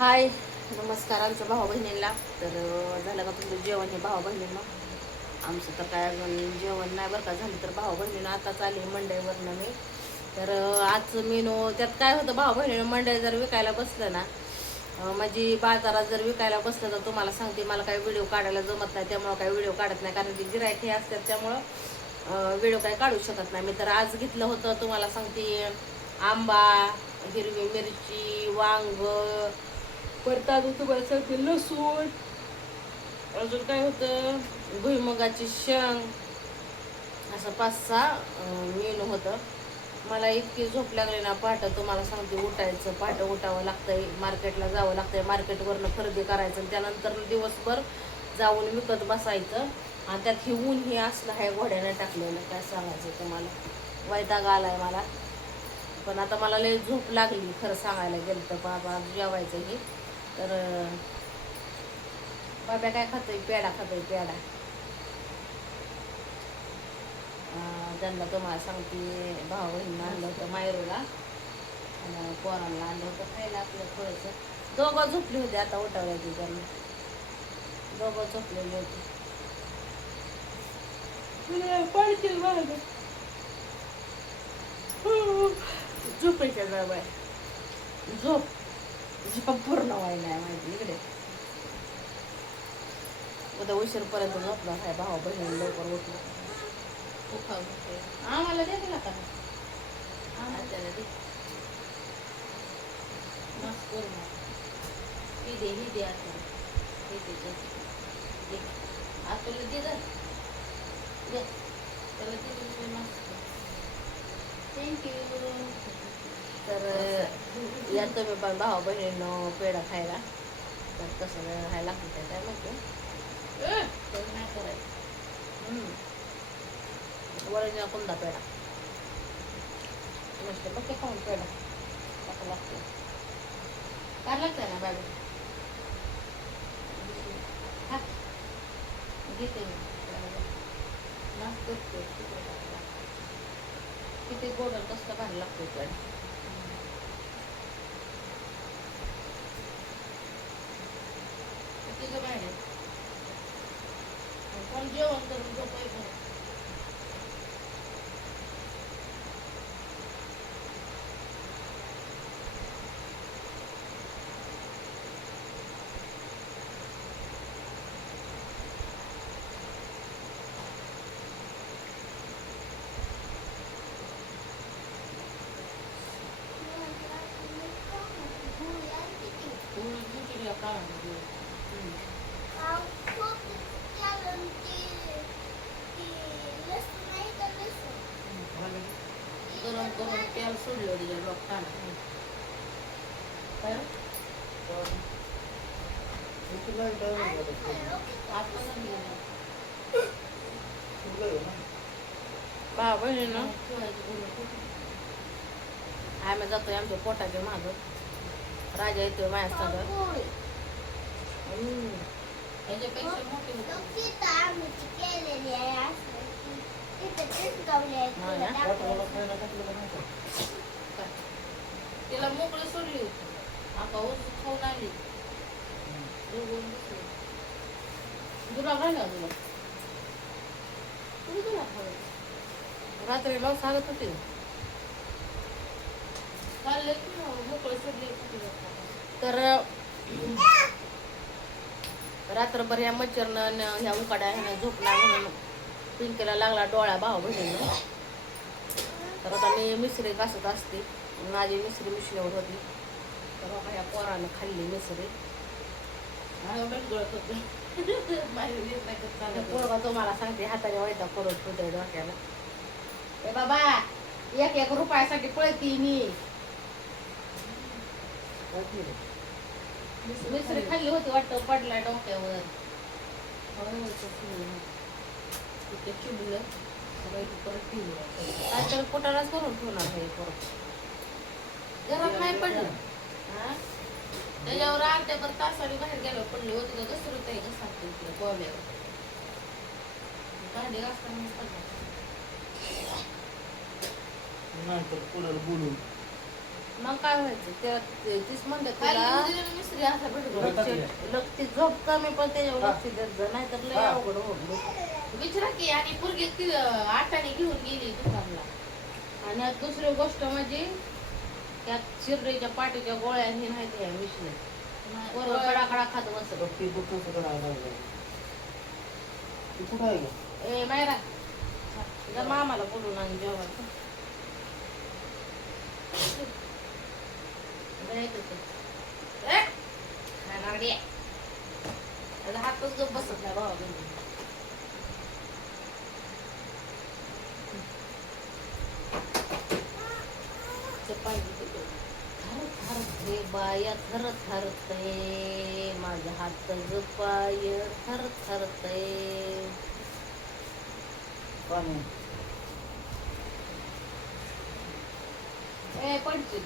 हाय, नमस्कार आमच्या भाऊ बहिणींना. तर झालं का तुमचं जेवण? हे भाऊ बहिणींना आमचं तर काय अजून जेवण नाही बरं का झालं. तर भाऊ बहिणीनं आताच आली मंडईवरनं मी. तर आजचं मेनू त्यात काय होतं, भाऊ बहिणीनं मंडई जर विकायला बसलं ना, माझी बाजारात जर विकायला बसलं तर तुम्हाला सांगते, मला काही व्हिडिओ काढायला जमत नाही, त्यामुळं काही व्हिडिओ काढत नाही. कारण की गिऱ्हाईक हे असतात, त्यामुळं व्हिडिओ काही काढू शकत नाही मी. तर आज घेतलं होतं तुम्हाला सांगते, आंबा, हिरवी मिरची, वांग, परत अजून तुम्हाला सांगते लसूण, अजून काय होतं, भुईमुगाची शेंग, असं 5-6 मेनू होतं. मला इतकी झोप लागली ना, पहाटे तुम्हाला सांगते उठायचं, पहाटे उठावं लागतंय, मार्केटला जावं लागतंय, मार्केटवरनं खरेदी करायचं आणि त्यानंतर दिवसभर जाऊन विकत बसायचं. आणि त्यात हे ऊन हे असलं आहे, घोड्याने टाकलेलं, काय सांगायचं तुम्हाला, वैताग आलाय मला. पण आता मला लय झोप लागली खरं सांगायला गेलं तर. बाबा जेवायचं हे तर बाबा काय खातोय, पेढा खातोय, पेढा. त्यांना तुम्हाला सांगते, भाऊ बहिणीनं आणलं होतं मायरूला आणि पोरांना आणलं होतं खायला आपलं थोडंसं. दोघं झोपली होते, आता उठवले त्यांना, दोघं झोपलेले होते. पडतील बघ, झोपायच्या बाय, झोप झोप पूर्ण व्हायला नाही माहिती. इकडे उद्या उशीरपर्यंत झोपणार आहे भाऊ बहिणी, लवकर उठलं. आम्हाला दे दिला का, त्याला दे मस्त करू मग. ही दे, ही दे आता, ही दे दे, आतुला दे दे, त्याला दे मस्त. थँक्यू. तर या तुम्ही पण भाऊ बहिणीनं पेढा खायला. तर कसं राहायला लागतं काय माहिती, तर नाही करायचं. वळीचा कोणता पेढा मस्त बघ, खाऊन पेढा कसं लागतं, काय लागतंय ना बाबा. हा घेते मी मस्त, किती गोड कसं भारी लागतोय पेढा. तिचं काय नाही, कोण जेवण करून झोपायचं. गरम करून तेल सोडलं तिच्या डॉक्टरांना. भाऊ बहिणीनं आम्ही जातोय आमच्या पोटाच्या मागं. राजा येतोय माझ्या सगळं. ह्याच्यापेक्षा मोठी तिला मोकळी सोडली होती, आता ओस खाऊन आली. तुला राहिला तुला तुला रात्री लाव सांगत होते, मोकळी सोडली. तर रात्रभर ह्या मच्छरनं ह्या उकाड्या ह्यानं झोपला म्हणून पिंकीला लागला डोळा भाऊ बहिणीनं. तर आता मी मिसरी घासत असते, माझी मिसरी मिशनीवर होती. तर बाबा ह्या पोरानं खाल्ली मिसरी, गळत होते. पोरगा तुम्हाला सांगते हाताने वैदा करत होते डोक्याला. ए बाबा, 1 रुपयासाठी पळती मी. मिसरी खाल्ली होती वाटतं, पडला डोक्यावर. चिमलं परत काय तर पोटालाच करून ठेवणार हे परत. घरात नाही पडलं, त्याच्यावर अर्ध्याभर तासाने बाहेर गेलो पडले होते का घसरत आहे का सांगते इकडे गोव्यावर. भांडे घासताना पडला. नंतर पुढे बोलू. मग काय व्हायचं तीच म्हणते खाली तुला उद्या मिस्त्री असा भेटतो. लक्ष झोप कमी पण त्याच्यावर लक्ष देत जा, नाही तर लय अवघड होईल. विचारा की आणि पोरगी आटाने घेऊन गेली दुकानला. आणि आता दुसरी गोष्ट म्हणजे त्यात शिर्डीच्या पाठीच्या गोळ्या हे नाही त्या विषय पोरं कडाकडा खात बसत. ए मायरा जा मामाला बोलून आणि जेवायचं हातच गप बसत नाही बाबा. थर बाया थर थरतय माझा हात पाय थर थरतय. ए पडची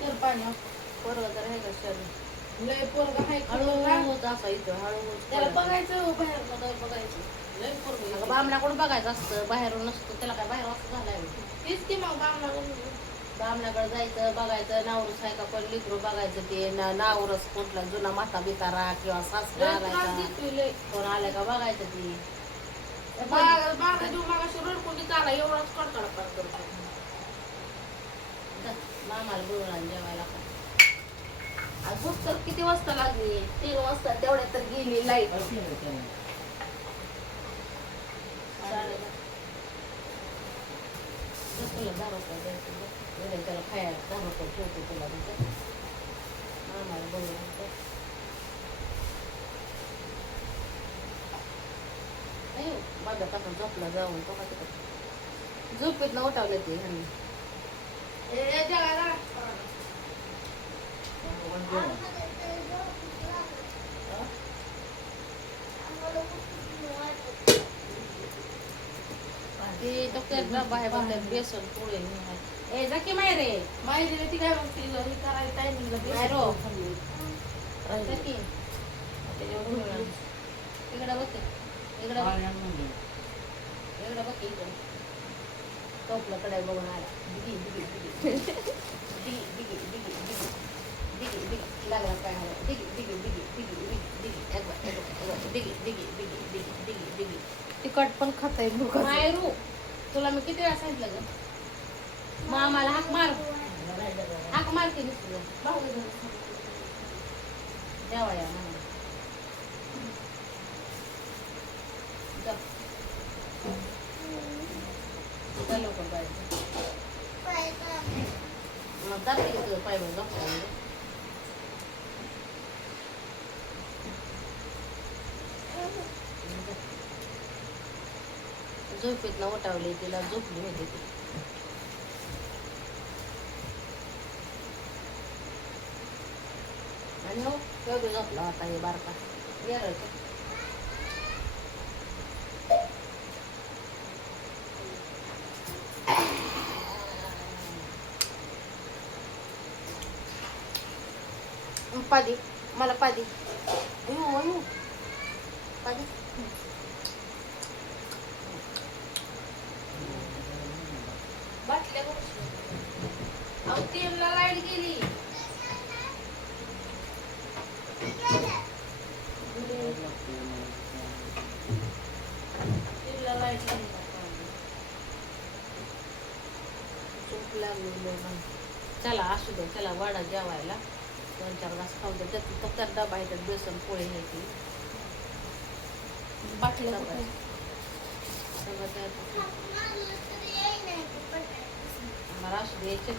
तर पाणी पोरग तर आहे का शरीर लय पोरगा हाय हळूच असा इथं हळूच त्याला बघायचं बाहेर बघायचं. लय पोरगा बामणाकडून बघायचं असतं बाहेरून नसतं. त्याला काय बाहेर असं झालंय तेच की मग बामणाकडे जायचं बघायचं नावरस आहे का पण लिकरू बघायचं ते नावरस कुठला जुना माता बितारा किंवा सासरा आलाय कोण आलाय का बघायचं ती मामाला बोलून आणि जेवायला झोप तर किती वाजता लागली 3 वाजता तेवढ्या तर गेली लाईट. तुला 10 रुपये द्यायचं त्याला खायला 10 रुपये ठेवते तुला तिथं मामाला बोलून नाही माझ्या कसा झोपला जाऊन तो का तिकडे झोपेत न उठावले ते ह्यांनी. ते डॉक्टर बाहेर बाहेर बेसन पोळे ए जा की मायरे माहिती ती काय म्हणते हे करायचं टायमिंगला इकडं बघ इकडं बघ इकडं टोपलं कडे बघून आला दिगी दिगी दिगी दिगी दिगी दिगी दिगी दिगी दिगी लागला काय दिगी दिगी दिगी दिगी दिगी दिगी दिगी दिगी दिगी दिगी दिगी दिगी तिखट पण खाता येईल मायरू तुला मी किती वेळा सांगितलं ग मामाला हाक मार की नुसतं जेवाया लवकर जायचं मग जाते तुझं पाय झोपेत ना उठावली तिला झोपली होती ती आणि हो केवढं झोपला होता हे बारका येरायचं पादी मला पादी पादी बाटल्या अहो टीमला लाईट गेली टीमला लाईट गेली झोप लागली चला असू दे चला वाडा जेवायला 2-4 घास खाऊ दे त्यात फक्त डबा आहे त्यात बेसन पोळी आहे ती बाटल्या सगळं त्यात आम्हाला असू द्यायचे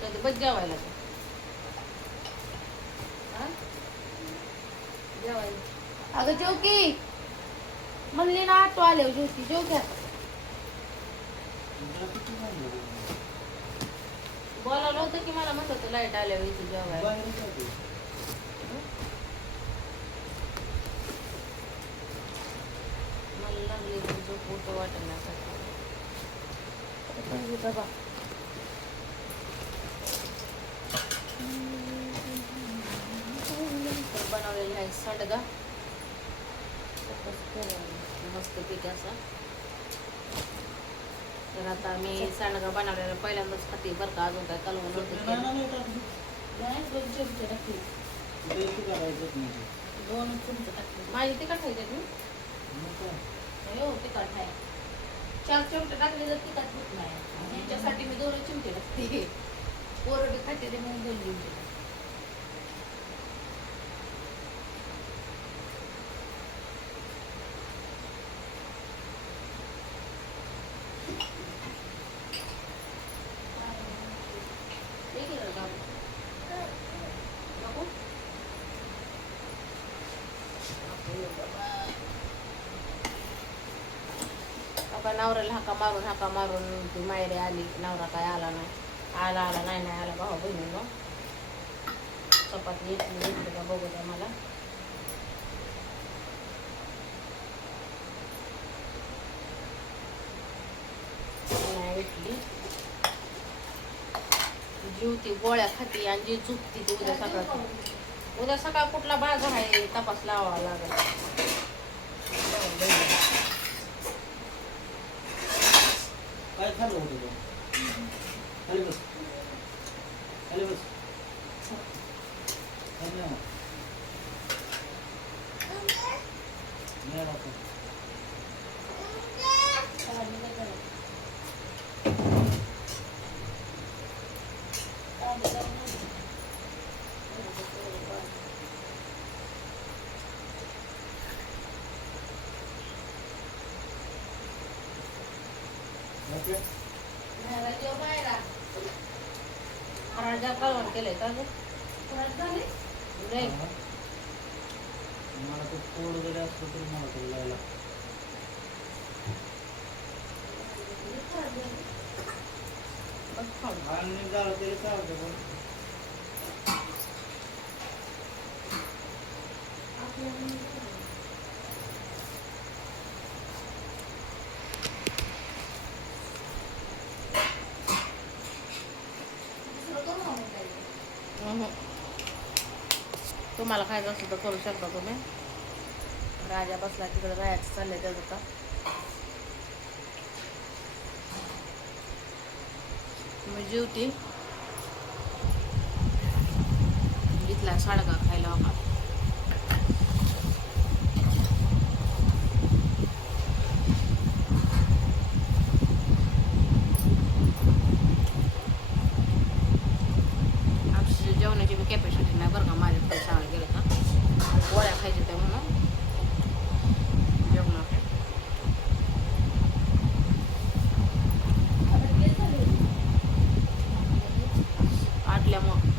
तर बस जेवायला जेवायला अगं जेव की म्हणली ना ऑटो आले जेवती जेव घ्या बोलावलं होतं की मला म्हणत होतं लाईट आल्यावर इथे जेवायला मला लागली झोप उठं वाटण्यासाठी बाबा बनवलेला आहे सडगा मस्त पीठ असा तर आता मी सांडगा बनवलेला पहिल्यांदाच खाते बरं का, अजून काय कालवण नव्हतं केलं. नाही, 2 चमचे टाकले. 2 चमचे टाकले. माझी तिखट आहे मी हो तिखट आहे. 4 चमचे टाकले तर तिखट होत नाही. यांच्यासाठी मी 2 चमचे टाकते. कोरडे खाते ते मग 2 चमचे टाकते. आता नवऱ्याला हाका मारून ती मायरे आली, नवरा काय आला नाही, आला नाही आला भाऊ बहिणीनं. चपाती घेतली का बघू द्या मला. नाही भेटली. जीवती गोळ्या खाती आणि जी झुकती ती उद्या सकाळ कुठला बाजार आहे तपास लावावा लागेल. काय खाल्लं होतं तो? खाली बस. खाली बस. खाली नाही मग. नाही बापा. ओके. हरळच्या कालवण केलंय का गं? नाही. मला तो थोडं जरी असलं तरी मला तरी लावायला. आणि झालं तरी काय होतं पण तुम्हाला खायचं असेल तर करू शकता तुम्ही. राजा बसला तिकडे राहायचं चाललंय त्याचं का. मी जेवते. इथला साडगा खायला हवा. आमची जेवणाची मी कॅपॅसिटी नाही बरं का, माझ्याकडे शाळेत गेलं का गोळ्या खायच्या त्या म्हणून जेवणार. आटल्यामुळं